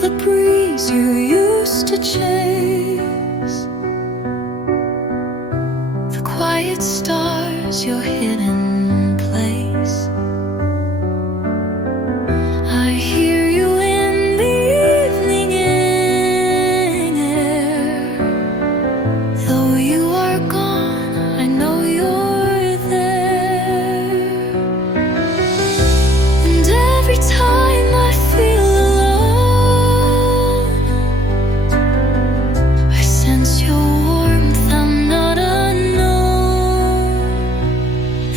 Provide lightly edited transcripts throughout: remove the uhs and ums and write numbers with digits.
the breeze you used to chase, the quiet stars, your hidden place. I hear you in the evening air. Though you are gone, I know you're there. And every time I feel alone, I sense your warmth, I'm not unknown.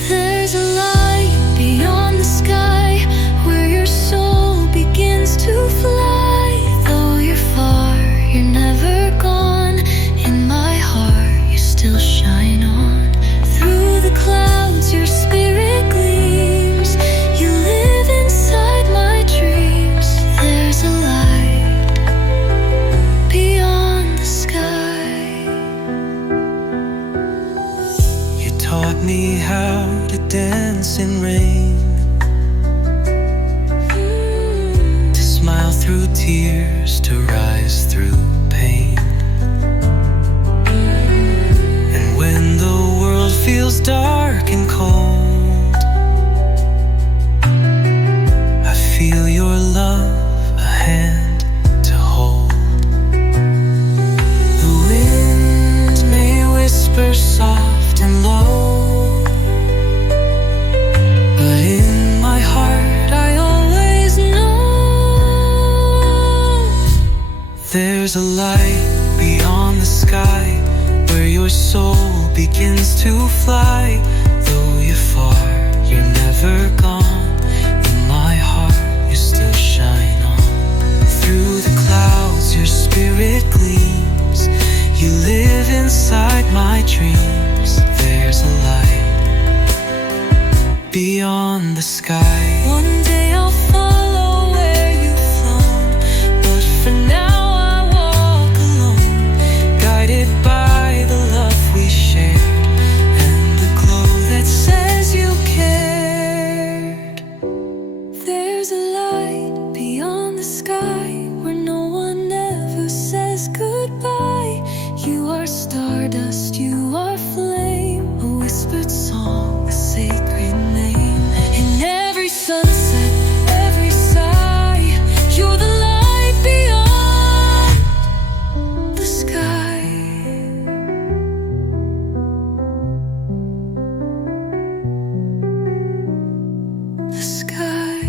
There's a light beyond the sky where your soul begins to fly. Though you're far, you're never gone. In my heart, you still shine on. Through the clouds, your spirit gleams. You live inside my dreams. There's a light beyond the sky. You taught me how to dance in rain, to smile through tears, to rise through pain. And when the world feels dark and cold, I feel your love, a hand to hold. The wind may whisper soft and low, but in my heart I always know there's a light beyond the sky where your soul begins to fly. Though you're far, you're never gone. In my heart, you still shine on. Through the clouds, your spirit gleams. You live inside my dreams. There's a light beyond the sky. One day I'll follow where you've flown, but for now I walk alone, guided by the love we shared and the glow that says you cared. There's a light beyond the sky where no one ever says goodbye. You are stardust, you are flame, a whispered song, a sacred name. In every sunset, every sigh, you're the light beyond the sky. The sky.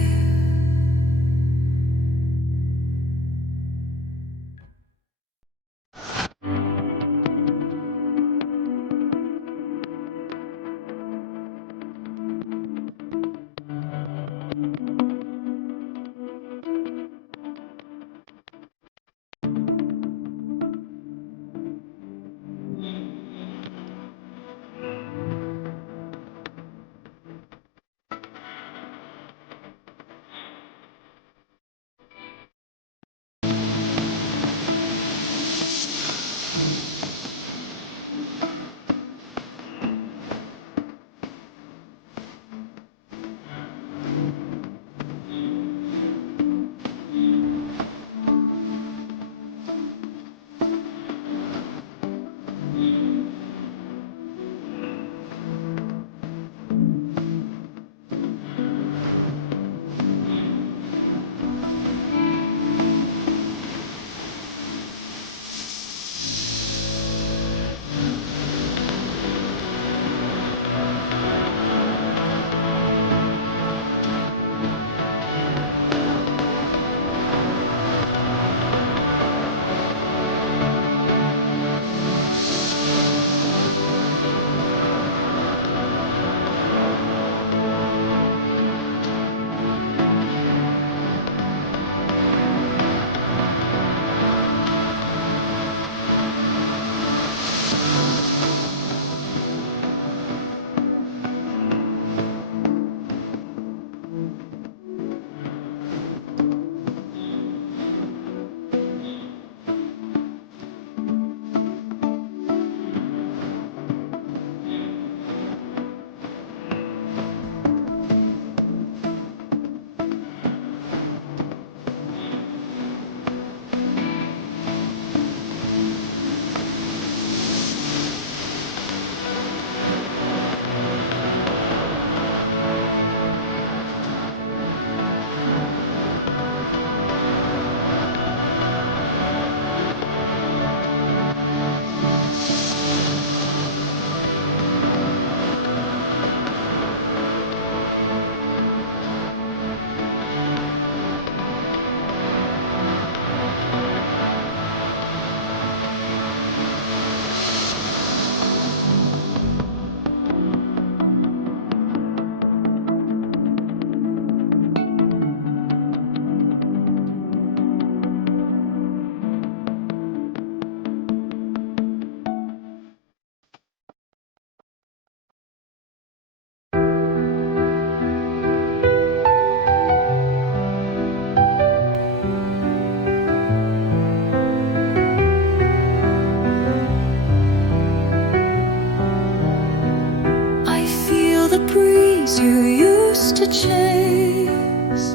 chase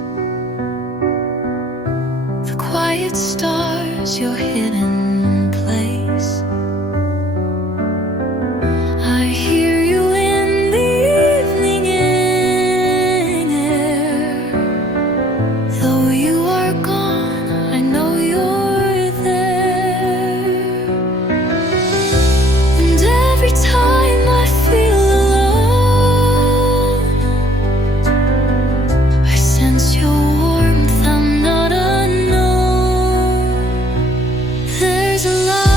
the quiet stars, your hidden place. I hear you in the evening air. Though you are gone, I know you're there. And every time I feel alone, I sense your warmth, I'm not unknown. There's a light